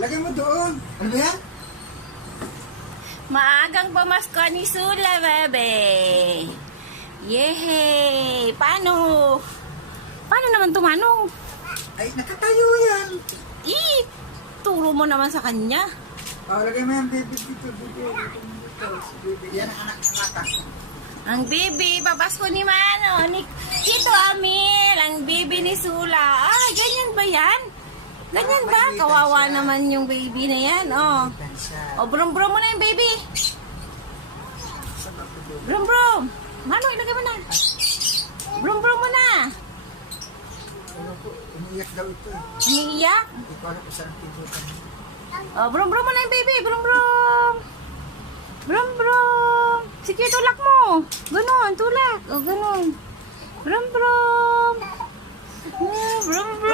Lagay mo doon. Ano ba yan? Maagang pamasko ni Sula, bebe. Yehey! Paano? Paano naman tumano? Ay, nakatayo yan. Turo mo naman sa kanya. Lagay mo yan, baby. Dito. Baby. Yan ang anak. Ang bibi, papasko ni Mano, ni Tito Amil, ang bibi ni Sula. Ganyan ba yan? Ganyan ba? Kawawa naman yung baby na yan, oh. Brum-brum mo na yung baby. Brum-brum. Mano, ilagay mo na. Brum-brum mo na. Umiiyak daw ito. Umiiyak? Hindi ko alam kung saan pinutan. Brum-brum mo na yung baby. Brum-brum. Brum-brum. Sige, tulak mo. Ganon, tulak. Ganon. Brum-brum. Brum-brum.